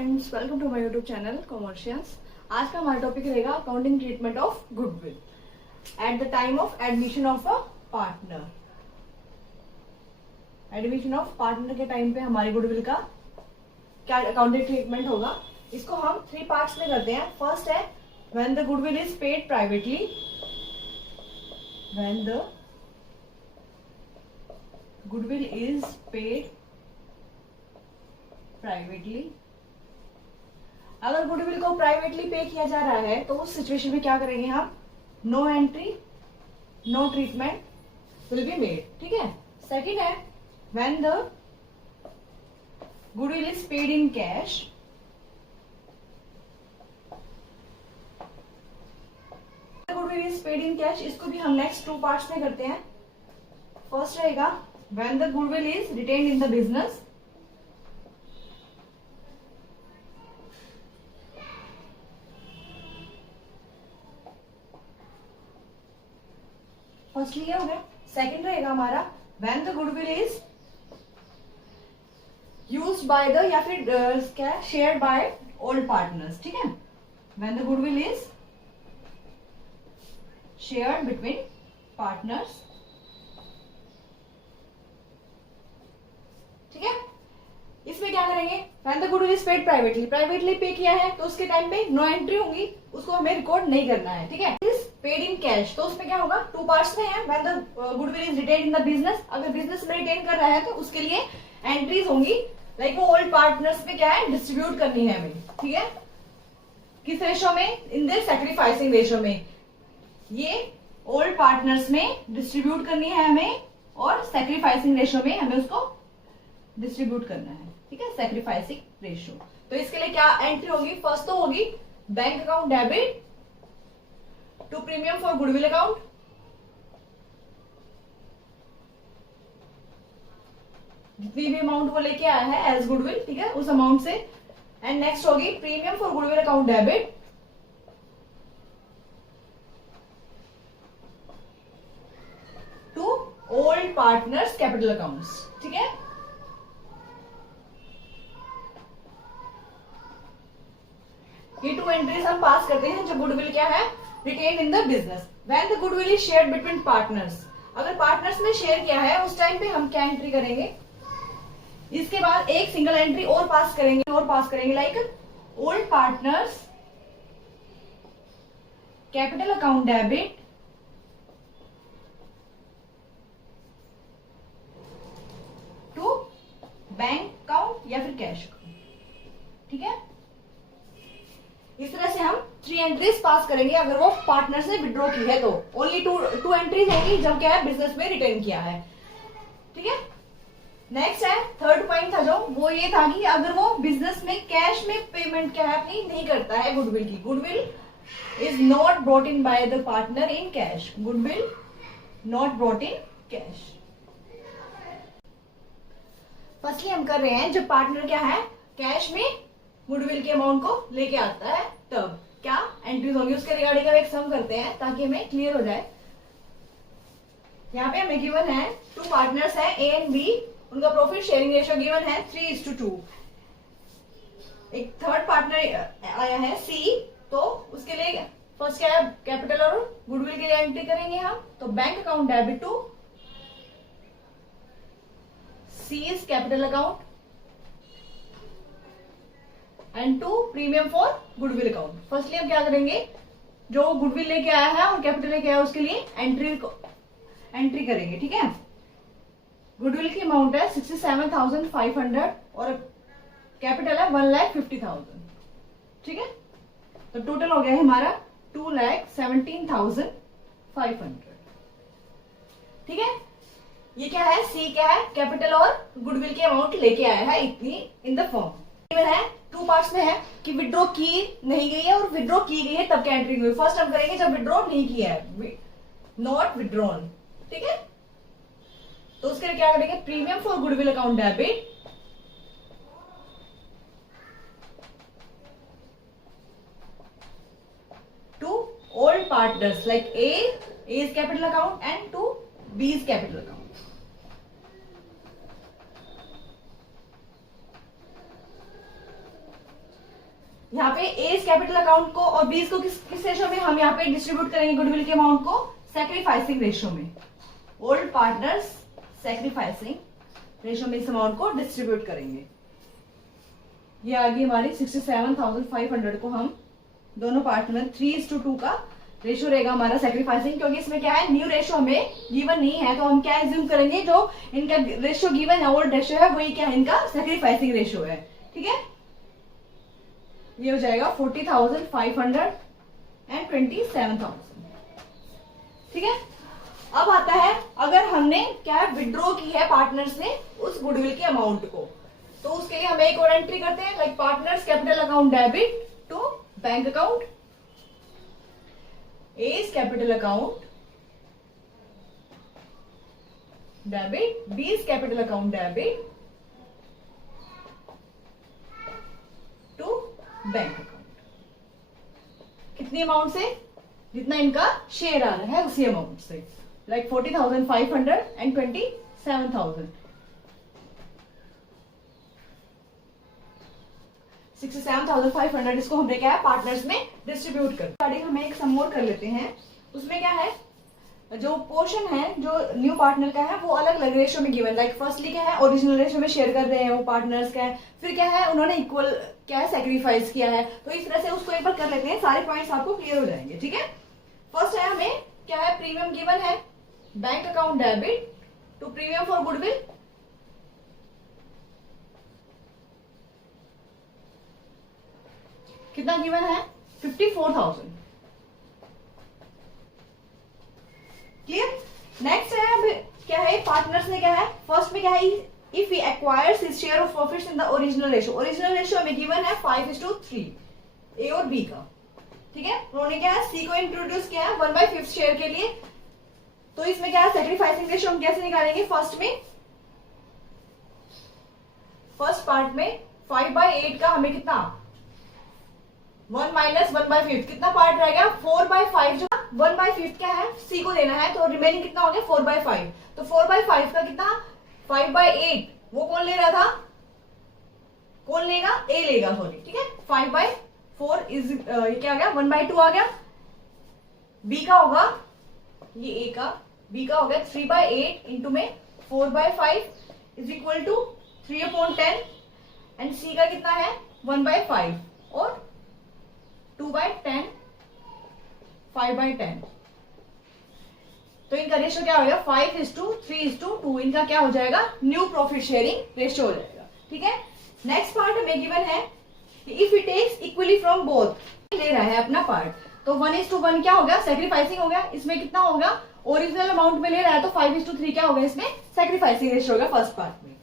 Friends, welcome to my YouTube channel commercials. आज का हमारा टॉपिक रहेगा accounting treatment of goodwill at the time of admission of a partner. Admission of partner के time पे हमारी goodwill का क्या अकाउंटिंग ट्रीटमेंट होगा, इसको हम 3 पार्ट्स में करते हैं। फर्स्ट है when the goodwill is paid privately, when the goodwill is paid privately. अगर गुडविल को प्राइवेटली पे किया जा रहा है तो उस सिचुएशन में क्या करेंगे हम, no entry no treatment will be made. ठीक है। सेकंड है when the goodwill is paid in cash, goodwill is paid in cash, इसको भी हम नेक्स्ट 2 पार्ट्स में करते हैं। फर्स्ट रहेगा when the goodwill is retained in the business, firstly ये हो गया। सेकंड रहेगा हमारा when the goodwill is used by the या फिर क्या शेयर्ड बाय ओल्ड पार्टनर्स। ठीक है। When the goodwill is shared between partners. ठीक है। इसमें क्या करेंगे, when the goodwill is paid privately, privately पे किया है तो उसके टाइम पे नो एंट्री होंगी, उसको हमें रिकॉर्ड नहीं करना है। ठीक है। पेड इन कैश, तो उसमें क्या होगा, 2 पार्ट्स में है। When the goodwill is retain in the business, अगर बिजनेस में रिटेन कर रहा है तो उसके लिए एंट्रीज होंगी, लाइक वो ओल्ड पार्टनर्स में क्या है, डिस्ट्रीब्यूट करनी है हमें। ठीक है। किस रेशो में, इन द सैक्रिफाइसिंग रेशो में, ये ओल्ड पार्टनर्स में डिस्ट्रीब्यूट करनी है हमें और सैक्रिफाइसिंग रेशो में हमें उसको डिस्ट्रीब्यूट करना है। ठीक है। सैक्रिफाइसिंग रेशो, तो इसके लिए क्या एंट्री होगी, फर्स्ट तो होगी bank account debit to premium for goodwill account, जितनी भी अमाउंट वो लेके आया है एज गुडविल, ठीक है, उस अमाउंट से। एंड नेक्स्ट होगी premium for goodwill account debit to old partners capital accounts. ठीक है। ये 2 एंट्रीज हम पास करते हैं जब गुडविल क्या है, retain in the business. When the goodwill is shared between partners, अगर पार्टनर्स में शेयर किया है उस टाइम पे हम क्या एंट्री करेंगे, इसके बाद एक सिंगल एंट्री और पास करेंगे like old partners capital account debit to bank account या फिर कैश अकाउंट। ठीक है। इस तरह से हम 3 एंट्रीज पास करेंगे अगर वो पार्टनर से विड्रॉ की है तो। ओनली टू एंट्रीज होंगी जब क्या है, बिजनेस में रिटर्न किया है। ठीक है। नेक्स्ट है थर्ड पॉइंट था जो, वो ये था कि अगर वो बिजनेस में कैश में पेमेंट क्या है अपनी नहीं करता है गुडविल की, goodwill is not brought in by the partner in cash, goodwill not brought in cash. Firstly हम कर रहे हैं जब पार्टनर क्या है कैश में गुडविल के अमाउंट को लेके आता है, तब क्या एंट्रीज होंगी उसके रिगार्डिंग एक सम करते हैं ताकि हमें क्लियर हो जाए। यहाँ पे हमें गिवन है 2 पार्टनर्स हैं ए एंड बी, उनका प्रॉफिट शेयरिंग रेशियो गिवन है 3:2। एक थर्ड पार्टनर आया है सी, तो उसके लिए फर्स्ट क्या है, कैपिटल और गुडविल के लिए एंट्री करेंगे हम, तो bank account debit to C is capital account and to premium for goodwill account. Firstly हम क्या करेंगे, जो गुडविल लेके आया है और कैपिटल लेके आया है उसके लिए एंट्री करेंगे। ठीक है। गुडविल की अमाउंट है 67,500 और कैपिटल है 1,50,000। ठीक है। तो टोटल हो गया है हमारा 2,17,500। ठीक है। ये क्या है, सी क्या है, कैपिटल और गुडविल की अमाउंट लेके आया है इतनी इन द फॉर्म है। 2 पार्ट्स में है कि विड्रॉ की नहीं गई है और विड्रॉ की गई है तब क्या एंट्री हुई। फर्स्ट हम करेंगे जब विड्रॉ नहीं किया है, नॉट विड्रॉन। ठीक है। तो उसके लिए क्या करेंगे, premium for goodwill account debit to old partners like A is capital account and to B is capital account. यहाँ पे ए इज कैपिटल अकाउंट को और बी को किस रेशो में हम यहाँ पे डिस्ट्रीब्यूट करेंगे गुडविल के अमाउंट को? सैक्रिफाइसिंग रेशो में। ओल्ड पार्टनर्स सैक्रिफाइसिंग रेशो में इस अमाउंट को डिस्ट्रीब्यूट करेंगे। ये आ गई हमारी 67,500 को हम दोनों पार्ट में 3:2 का रेशो रहेगा हमारा सैक्रिफाइसिंग, क्योंकि इसमें क्या है न्यू रेशो हमें गिवन नहीं है, तो हम क्या एज्यूम करेंगे जो इनका रेशो गिवन है ओल्ड रेशो है वही क्या है इनका सैक्रिफाइसिंग रेशो है। ठीक है, ये हो जाएगा 40,500 एंड 27,000। ठीक है, अब आता है अगर हमने क्या है विड्रॉ की है पार्टनर से उस गुडविल के अमाउंट को, तो उसके लिए हमें एक और एंट्री करते हैं like partners capital account debit to bank account. A is capital account debit, B is capital account debit to bank account. कितनी अमाउंट से? जितना इनका शेयर आ रहा है उसी अमाउंट से, लाइक 40,500 एंड 27,000। 67,500 इसको हमने क्या है पार्टनर्स में डिस्ट्रीब्यूट कर। हमें एक सम मोर कर लेते हैं, उसमें क्या है जो पोर्शन है जो न्यू पार्टनर का है वो अलग अलग रेशो में गिवन, लाइक फर्स्टली क्या है ओरिजिनल रेशो में शेयर कर रहे हैं वो पार्टनर्स का है, फिर क्या है उन्होंने इक्वल क्या है सैक्रिफाइस किया है। तो इस तरह से उसको एक बार कर लेते हैं, सारे पॉइंट्स आपको क्लियर हो जाएंगे। ठीक है, फर्स्ट है हमें क्या है प्रीमियम गिवन है bank account debit to premium for goodwill. कितना गिवन है? 54,000। क्लियर। नेक्स्ट है अब क्या है पार्टनर्स ने क्या है फर्स्ट में क्या है if he acquires his share of profits in the original ratio. Original ratio हमें गिवन है 5:3 ए और बी का। ठीक है, उन्होंने क्या है सी को इंट्रोड्यूस किया है 1/5 शेयर के लिए। तो इसमें क्या है सैक्रिफाइसिंग रेशो हम कैसे निकालेंगे? फर्स्ट पार्ट में 5/8 का हमें कितना 1 माइनस 1/5 कितना पार्ट रहेगा 4/5। जो 1/5 क्या है सी को देना है, तो रिमेनिंग कितना हो गया 4/5। तो 4/5 का कितना 5/8 वो कौन ले रहा था? कौन लेगा? ए लेगा, सॉरी। ठीक है, 5/4 इज ये क्या आ गया 1/2 आ गया। बी का होगा ये ए का, बी का हो गया 3/8 इंटू में 4/5 इज इक्वल टू 3/10 एंड सी का कितना है 1/5 और 2/10 5/10। तो इनका रेशियो क्या हो जाएगा 5:3:2। इनका क्या हो जाएगा न्यू प्रॉफिट शेयरिंग रेशियो हो जाएगा। ठीक है, नेक्स्ट पार्ट हमें गिवन है if it takes equally from both, ले रहा है अपना पार्ट, तो 1:1 क्या होगा सैक्रिफाइसिंग हो गया। इसमें कितना होगा ओरिजिनल अमाउंट में ले रहा है तो 5:3 क्या होगा इसमें सैक्रिफाइसिंग रेशियो होगा फर्स्ट पार्ट में।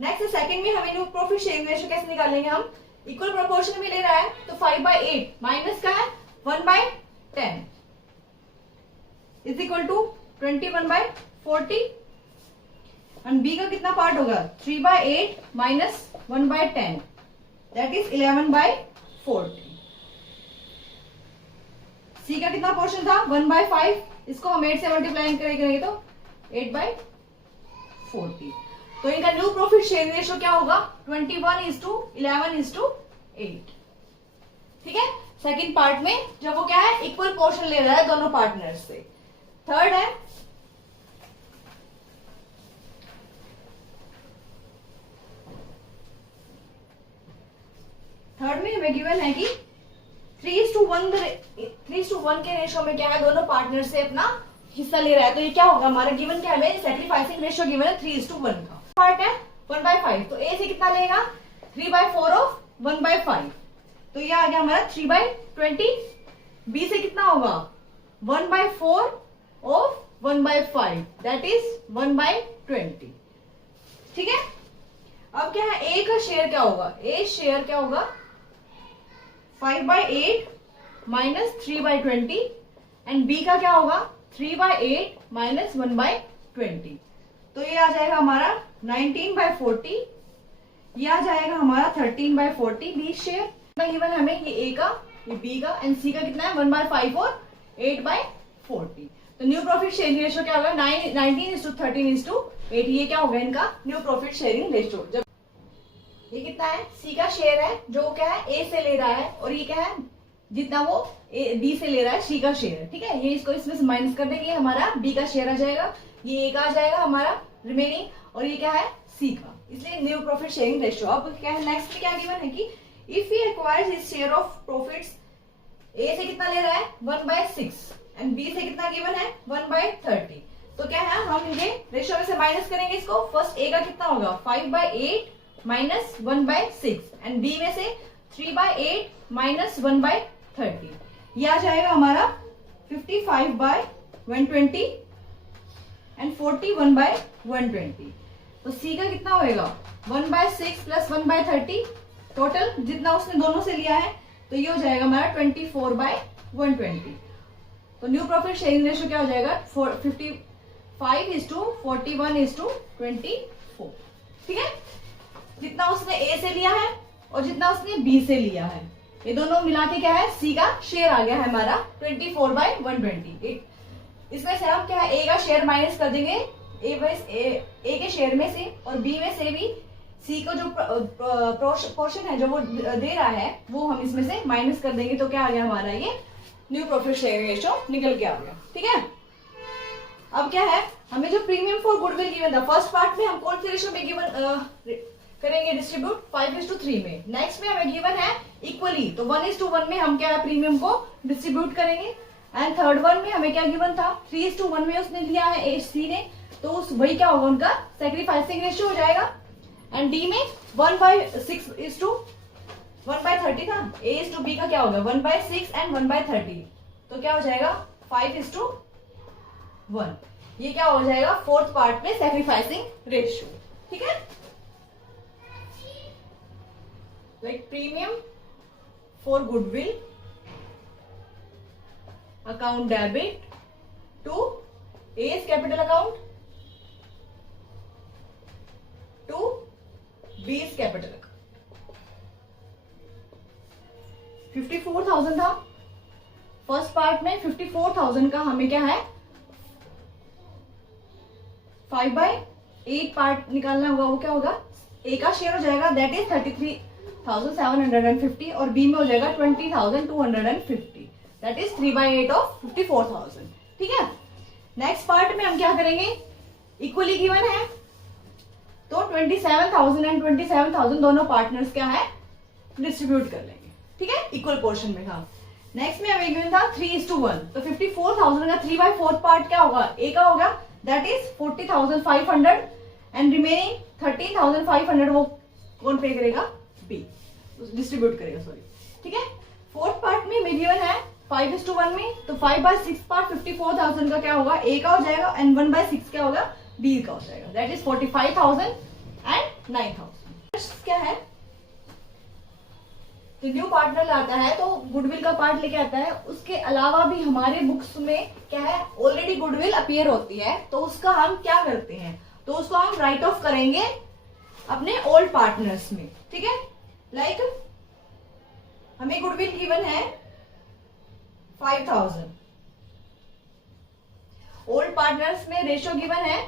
नेक्स्ट सेकंड में हमें न्यू प्रॉफिट शेयरिंग रेशियो कैसे निकालेंगे हम? इक्वल प्रोपोर्शन में ले रहा है तो 5/8 माइनस का है 1/10 is equal to 21/40 and B का कितना पार्ट होगा 3/8 माइनस 1/10 दैट इज 11/40। सी का कितना पोर्शन था 1/5, इसको हम 8 से मल्टीप्लाई करेंगे तो 8/40। तो इनका न्यू प्रॉफिट शेयरिंग रेशियो क्या होगा 21:11:8। ठीक है, सेकंड पार्ट में जब वो क्या है इक्वल पोर्शन ले रहा है दोनों पार्टनर्स से। थर्ड है थर्ड में हमें गिवन है कि 3:1 के रेशियो में क्या है दोनों पार्टनर से अपना हिस्सा ले रहा है। तो ये क्या होगा हमारा गिवन क्या है सैक्रिफाइसिंग रेशियो गिवन है 3:1 का। पार्ट है 1/5, तो ए से कितना लेगा 3/4 ऑफ 1/5, तो ये आ गया हमारा 3/20। बी से कितना होगा 1/4 ऑफ 1/5 दैट इज 1/20। ठीक है, अब क्या है ए का शेयर क्या होगा? ए शेयर क्या होगा 5/8 माइनस 3/20 एंड बी का क्या होगा 3/8 माइनस 1/20। तो ये आ जाएगा हमारा 19/40, ये आ जाएगा हमारा 13/40 बी शेयर। गिवन हमें ये ए का ये बी का एंड सी का कितना है 1/5 और 8/40। तो न्यू प्रॉफिट शेयरिंग रेशियो क्या होगा 19:13:8। ये क्या होगा इनका न्यू प्रॉफिट शेयरिंग रेशियो। जब ये कितना है, सी का शेयर है जो क्या है ए से ले रहा है, और ये क्या है जितना वो बी से ले रहा है सी का शेयर है, ठीक है। ये इसको इसमें से माइनस कर देंगे, हमारा बी का शेयर आ जाएगा, ये ए का आ जाएगा हमारा रिमेनिंग, और ये क्या है सी का, इसलिए न्यू प्रॉफिट शेयरिंग रेशियो। अब क्या है नेक्स्ट में क्या गिवन है कि if he acquires his share of profits, A से कितना ले रहा है 1/6 एंड बी से कितना गिवन है 1/30, तो क्या है हम ये रेशियो में से माइनस करेंगे इसको। फर्स्ट ए का कितना होगा 5/8 माइनस 1/6 एंड बी में से 3/8 माइनस 1/30, ये आ जाएगा हमारा 55/120 एंड 41/120। तो सी का कितना होएगा 1/6 प्लस 1/30, टोटल जितना उसने दोनों से लिया है, तो ये हो जाएगा हमारा 24/120। तो न्यू प्रॉफिट शेयरिंग रेशियो क्या हो जाएगा 55:41:24, ठीक है। जितना उसने ए से लिया है और जितना उसने बी से लिया है, ये दोनों मिला के क्या है सी का शेयर आ गया है हमारा 24/120। इसमें से हम क्या है ए का शेयर माइनस कर देंगे, ए के शेयर में से और बी में से भी सी को जो पोर्शन है जो वो दे रहा है वो हम इसमें से माइनस कर देंगे, तो क्या आ गया हमारा ये न्यू प्रॉफिट शेयरिंग रेशियो निकल के आ गया, ठीक है। अब क्या है हमें जो प्रीमियम फॉर गुडविल गिवन था फर्स्ट पार्ट में, हम कौन से रेशियो में गिवन करेंगे डिस्ट्रीब्यूट 5:3 में। नेक्स्ट में हमें गिवन है इक्वली, तो 1:1 में हम क्या है प्रीमियम को डिस्ट्रीब्यूट करेंगे। एंड थर्ड वन में हमें क्या गिवन था 3:1 में उसने लिया है सी ने, तो उस वही क्या होगा उनका सेक्रीफाइसिंग रेशियो हो जाएगा। एंड डी में 1/6:1/30 था, A/B का क्या होगा 1/6 एंड 1/30, तो क्या हो जाएगा 5:1, ये क्या हो जाएगा फोर्थ पार्ट में सेक्रीफाइसिंग रेशियो, ठीक है। Like premium for goodwill account debit to A's capital account to B's capital account. 54,000 था फर्स्ट पार्ट में, 54,000 का हमें क्या है 5/8 पार्ट निकालना होगा, वो क्या होगा ए का शेयर हो जाएगा दैट इज 33,750 और बी में हो जाएगा 20,250 दैट इज 3/8 ऑफ 54,000, ठीक है। नेक्स्ट पार्ट में हम क्या करेंगे इक्वली गिवन है, तो 27,000 एंड 27,000 दोनों पार्टनर्स क्या है डिस्ट्रीब्यूट कर लेंगे, ठीक है, इक्वल पोर्शन में था। नेक्स्ट में हमें गिवन था 3:1, तो 54,000 का 3/4 पार्ट क्या होगा ए का होगा दैट इज 40,500 एंड रिमेनिंग 13,500 वो कौन पे करेगा बी डिस्ट्रीब्यूट करेगा, सॉरी, ठीक है। फोर्थ पार्ट में हमें गिवन है 5:1 में, तो 5/6 पार्ट 54,000 का क्या होगा ए का हो जाएगा एंड 1/6 क्या होगा बी का हो जाएगा दैट इज 45,000 एंड 9,000। क्या है तो न्यू पार्टनर लाता है तो गुडविल का पार्ट लेके आता है, उसके अलावा भी हमारे बुक्स में क्या है ऑलरेडी गुडविल अपीयर होती है, तो उसका हम क्या करते हैं तो उसको हम राइट ऑफ करेंगे अपने ओल्ड पार्टनर्स में, ठीक है। लाइक हमें गुडविल गिवन है 5,000, ओल्ड पार्टनर्स में रेशियो गिवन है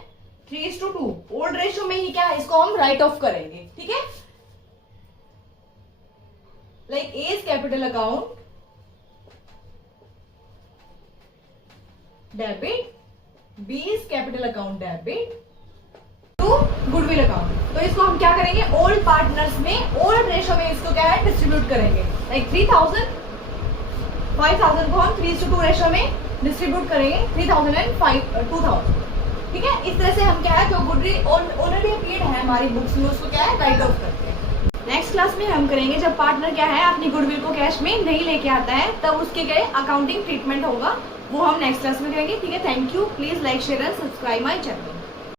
3:2, ओल्ड रेशियो में ही क्या है इसको हम राइट ऑफ करेंगे, ठीक है। Like A's capital account debit, B's capital account debit to goodwill account, तो इसको हम क्या करेंगे ओल्ड पार्टनर्स में ओल्ड रेशियो में इसको क्या है डिस्ट्रीब्यूट करेंगे। लाइक 5,000 को हम 3:2 रेशियो में डिस्ट्रीब्यूट करेंगे 3,000 एंड 2,000, ठीक है। इस तरह से हम क्या है जो गुडविल ऑलरेडी अपीयर्ड है हमारी बुक्स में उसको क्या है राइट ऑफ करते हैं। नेक्स्ट क्लास में हम करेंगे जब पार्टनर क्या है अपनी गुडविल को कैश में नहीं लेके आता है तब उसके क्या अकाउंटिंग ट्रीटमेंट होगा, वो हम नेक्स्ट क्लास में करेंगे, ठीक है। Thank you, please like share and subscribe my channel.